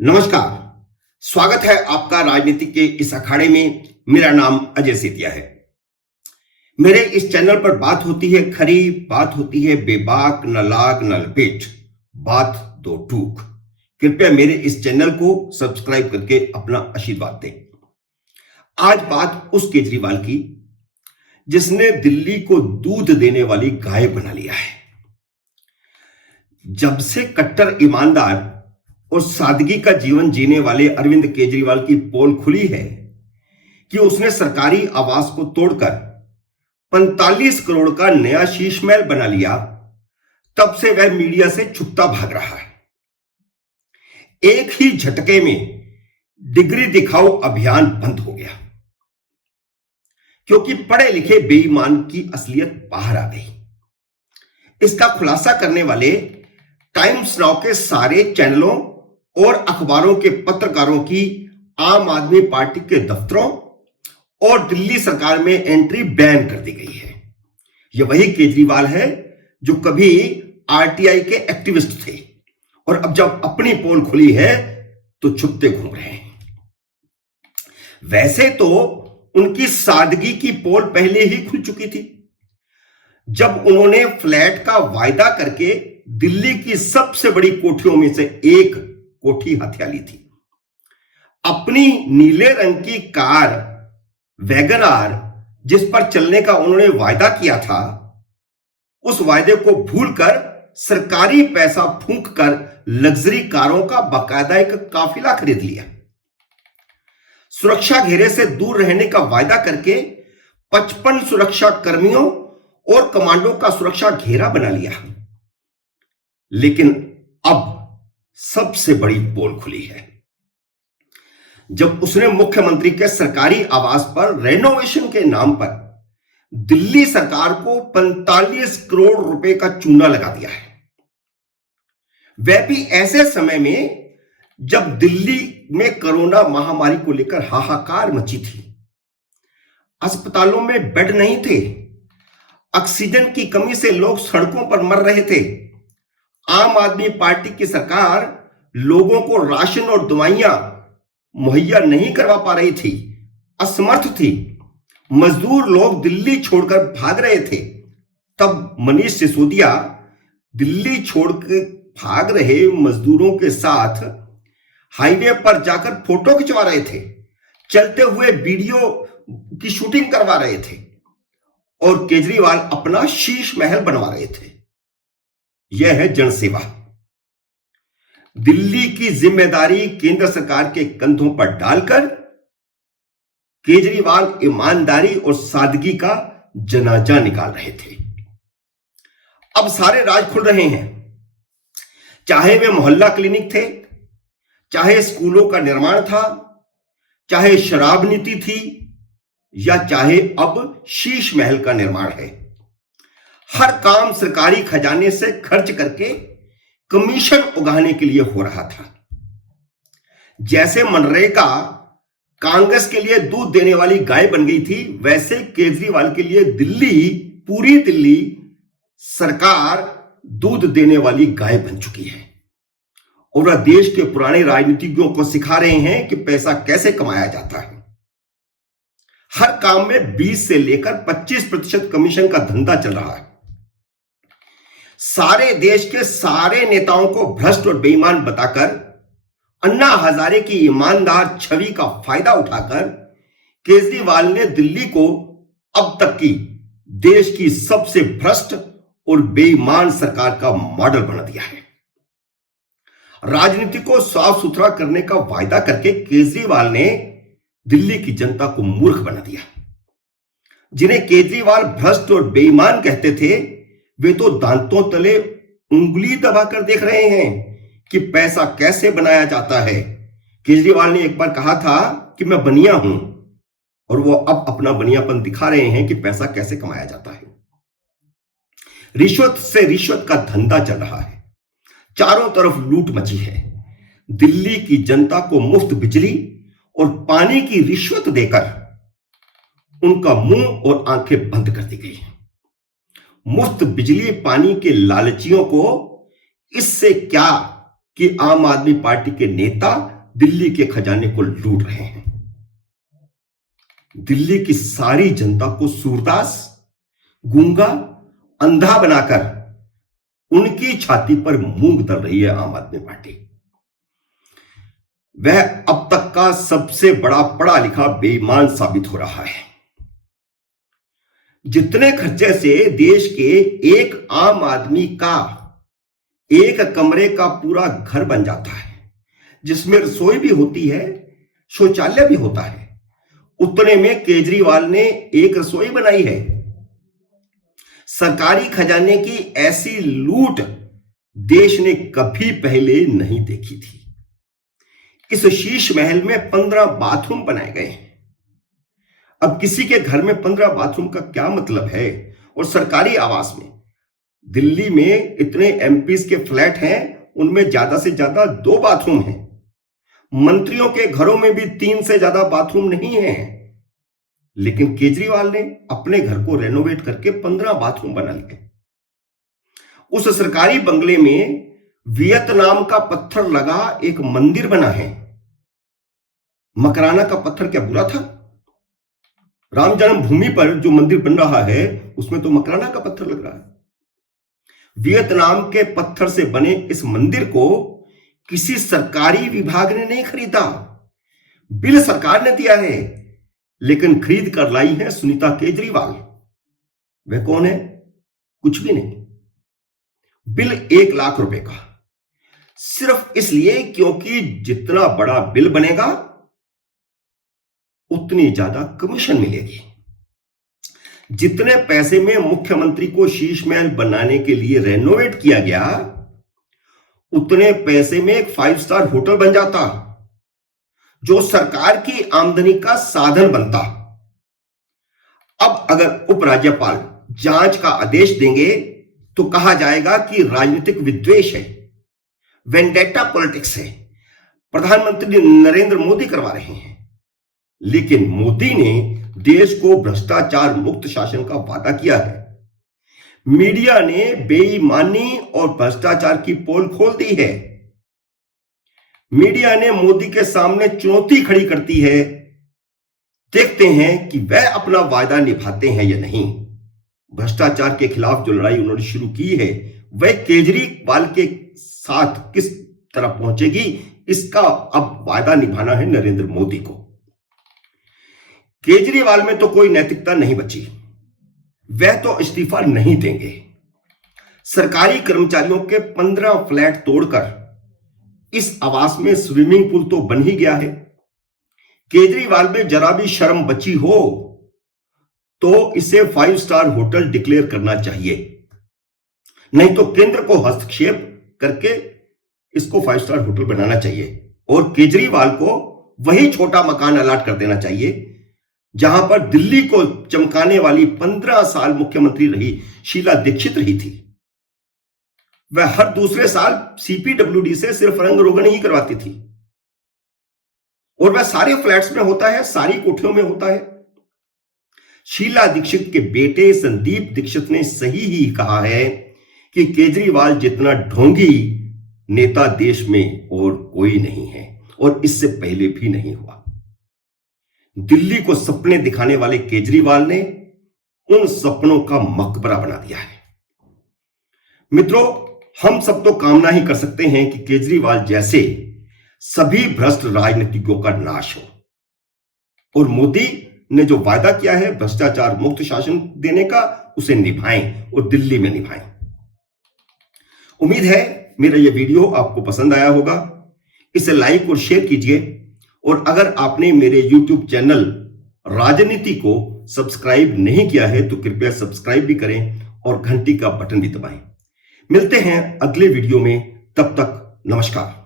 नमस्कार। स्वागत है आपका राजनीति के इस अखाड़े में। मेरा नाम अजय सेतिया है। मेरे इस चैनल पर बात होती है खरी, बात होती है बेबाक, न लाग न लपेट, बात दो टूक। कृपया मेरे इस चैनल को सब्सक्राइब करके अपना आशीर्वाद दें। आज बात उस केजरीवाल की जिसने दिल्ली को दूध देने वाली गाय बना लिया है। जब से कट्टर ईमानदार और सादगी का जीवन जीने वाले अरविंद केजरीवाल की पोल खुली है कि उसने सरकारी आवास को तोड़कर 45 करोड़ का नया शीश महल बना लिया, तब से वह मीडिया से छुपता भाग रहा है। एक ही झटके में डिग्री दिखाओ अभियान बंद हो गया क्योंकि पढ़े लिखे बेईमान की असलियत बाहर आ गई। इसका खुलासा करने वाले टाइम्स नाउ के सारे चैनलों और अखबारों के पत्रकारों की आम आदमी पार्टी के दफ्तरों और दिल्ली सरकार में एंट्री बैन कर दी गई है। यह वही केजरीवाल है जो कभी आरटीआई के एक्टिविस्ट थे और अब जब अपनी पोल खुली है तो छुपते घूम रहे हैं। वैसे तो उनकी सादगी की पोल पहले ही खुल चुकी थी, जब उन्होंने फ्लैट का वायदा करके दिल्ली की सबसे बड़ी कोठियों में से एक कोठी हथिया ली थी। अपनी नीले रंग की कार वैगन आर जिस पर चलने का उन्होंने वायदा किया था, उस वायदे को भूलकर सरकारी पैसा फूंक कर लग्जरी कारों का बाकायदा एक काफिला खरीद लिया। सुरक्षा घेरे से दूर रहने का वायदा करके 55 सुरक्षा कर्मियों और कमांडो का सुरक्षा घेरा बना लिया। लेकिन अब सबसे बड़ी पोल खुली है जब उसने मुख्यमंत्री के सरकारी आवास पर रेनोवेशन के नाम पर दिल्ली सरकार को 45 करोड़ रुपए का चूना लगा दिया है। वह भी ऐसे समय में जब दिल्ली में कोरोना महामारी को लेकर हाहाकार मची थी। अस्पतालों में बेड नहीं थे, ऑक्सीजन की कमी से लोग सड़कों पर मर रहे थे। आम आदमी पार्टी की सरकार लोगों को राशन और दवाइयां मुहैया नहीं करवा पा रही थी, असमर्थ थी। मजदूर लोग दिल्ली छोड़कर भाग रहे थे। तब मनीष सिसोदिया दिल्ली छोड़कर भाग रहे मजदूरों के साथ हाईवे पर जाकर फोटो खिंचवा रहे थे, चलते हुए वीडियो की शूटिंग करवा रहे थे और केजरीवाल अपना शीश महल बनवा रहे थे। यह है जनसेवा। दिल्ली की जिम्मेदारी केंद्र सरकार के कंधों पर डालकर केजरीवाल ईमानदारी और सादगी का जनाजा निकाल रहे थे। अब सारे राज खुल रहे हैं, चाहे वे मोहल्ला क्लिनिक थे, चाहे स्कूलों का निर्माण था, चाहे शराब नीति थी, या चाहे अब शीश महल का निर्माण है। हर काम सरकारी खजाने से खर्च करके कमीशन उगाने के लिए हो रहा था। जैसे मनरेगा कांग्रेस के लिए दूध देने वाली गाय बन गई थी, वैसे केजरीवाल के लिए दिल्ली, पूरी दिल्ली सरकार दूध देने वाली गाय बन चुकी है और वह देश के पुराने राजनीतिज्ञों को सिखा रहे हैं कि पैसा कैसे कमाया जाता है। हर काम में 20 से लेकर 25% कमीशन का धंधा चल रहा है। सारे देश के सारे नेताओं को भ्रष्ट और बेईमान बताकर, अन्ना हजारे की ईमानदार छवि का फायदा उठाकर केजरीवाल ने दिल्ली को अब तक की देश की सबसे भ्रष्ट और बेईमान सरकार का मॉडल बना दिया है। राजनीति को साफ सुथरा करने का वायदा करके केजरीवाल ने दिल्ली की जनता को मूर्ख बना दिया। जिन्हें केजरीवाल भ्रष्ट और बेईमान कहते थे, वे तो दांतों तले उंगली दबाकर देख रहे हैं कि पैसा कैसे बनाया जाता है। केजरीवाल ने एक बार कहा था कि मैं बनिया हूं, और वो अब अपना बनियापन दिखा रहे हैं कि पैसा कैसे कमाया जाता है। रिश्वत से रिश्वत का धंधा चल रहा है, चारों तरफ लूट मची है। दिल्ली की जनता को मुफ्त बिजली और पानी की रिश्वत देकर उनका मुंह और आंखें बंद कर दी गई। मुफ्त बिजली पानी के लालचियों को इससे क्या कि आम आदमी पार्टी के नेता दिल्ली के खजाने को लूट रहे हैं। दिल्ली की सारी जनता को सूरदास, गूंगा, अंधा बनाकर उनकी छाती पर मूंग दल रही है आम आदमी पार्टी। वह अब तक का सबसे बड़ा पढ़ा लिखा बेईमान साबित हो रहा है। जितने खर्चे से देश के एक आम आदमी का एक कमरे का पूरा घर बन जाता है, जिसमें रसोई भी होती है, शौचालय भी होता है, उतने में केजरीवाल ने एक रसोई बनाई है। सरकारी खजाने की ऐसी लूट देश ने कभी पहले नहीं देखी थी। इस शीश महल में 15 बाथरूम बनाए गए हैं। अब किसी के घर में 15 बाथरूम का क्या मतलब है? और सरकारी आवास में दिल्ली में इतने एमपीज के फ्लैट हैं, उनमें ज्यादा से ज्यादा 2 बाथरूम हैं। मंत्रियों के घरों में भी 3 से ज्यादा बाथरूम नहीं है। लेकिन केजरीवाल ने अपने घर को रेनोवेट करके 15 बाथरूम बना लिए। उस सरकारी बंगले में वियतनाम का पत्थर लगा एक मंदिर बना है। मकराना का पत्थर क्या बुरा था? राम जन्मभूमि पर जो मंदिर बन रहा है उसमें तो मकराना का पत्थर लग रहा है। वियतनाम के पत्थर से बने इस मंदिर को किसी सरकारी विभाग ने नहीं खरीदा, बिल सरकार ने दिया है, लेकिन खरीद कर लाई है सुनीता केजरीवाल। वह कौन है? कुछ भी नहीं। बिल 1 लाख रुपए का, सिर्फ इसलिए क्योंकि जितना बड़ा बिल बनेगा उतनी ज्यादा कमीशन मिलेगी। जितने पैसे में मुख्यमंत्री को शीश महल बनाने के लिए रेनोवेट किया गया, उतने पैसे में एक 5 स्टार होटल बन जाता, जो सरकार की आमदनी का साधन बनता। अब अगर उपराज्यपाल जांच का आदेश देंगे तो कहा जाएगा कि राजनीतिक विद्वेष है, वेंडेटा पॉलिटिक्स है, प्रधानमंत्री नरेंद्र मोदी करवा रहे हैं। लेकिन मोदी ने देश को भ्रष्टाचार मुक्त शासन का वादा किया है। मीडिया ने बेईमानी और भ्रष्टाचार की पोल खोल दी है। मीडिया ने मोदी के सामने चुनौती खड़ी करती है। देखते हैं कि वह अपना वादा निभाते हैं या नहीं। भ्रष्टाचार के खिलाफ जो लड़ाई उन्होंने शुरू की है, वह केजरीवाल के साथ किस तरह पहुंचेगी, इसका अब वादा निभाना है नरेंद्र मोदी को। केजरीवाल में तो कोई नैतिकता नहीं बची, वह तो इस्तीफा नहीं देंगे। सरकारी कर्मचारियों के 15 फ्लैट तोड़कर इस आवास में स्विमिंग पूल तो बन ही गया है। केजरीवाल में जरा भी शर्म बची हो तो इसे 5 स्टार होटल डिक्लेयर करना चाहिए, नहीं तो केंद्र को हस्तक्षेप करके इसको 5 स्टार होटल बनाना चाहिए। और केजरीवाल को वही छोटा मकान अलॉट कर देना चाहिए जहां पर दिल्ली को चमकाने वाली 15 साल मुख्यमंत्री रही शीला दीक्षित रही थी। वह हर दूसरे साल सीपीडब्ल्यूडी से सिर्फ रंग रोगन ही करवाती थी, और वह सारे फ्लैट्स में होता है, सारी कोठियों में होता है। शीला दीक्षित के बेटे संदीप दीक्षित ने सही ही कहा है कि केजरीवाल जितना ढोंगी नेता देश में और कोई नहीं है, और इससे पहले भी नहीं हुआ। दिल्ली को सपने दिखाने वाले केजरीवाल ने उन सपनों का मकबरा बना दिया है। मित्रों, हम सब तो कामना ही कर सकते हैं कि केजरीवाल जैसे सभी भ्रष्ट राजनीतिज्ञों का नाश हो, और मोदी ने जो वादा किया है भ्रष्टाचार मुक्त शासन देने का, उसे निभाएं और दिल्ली में निभाएं। उम्मीद है मेरा यह वीडियो आपको पसंद आया होगा। इसे लाइक और शेयर कीजिए, और अगर आपने मेरे YouTube चैनल राजनीति को सब्सक्राइब नहीं किया है तो कृपया सब्सक्राइब भी करें और घंटी का बटन भी दबाएं। मिलते हैं अगले वीडियो में, तब तक नमस्कार।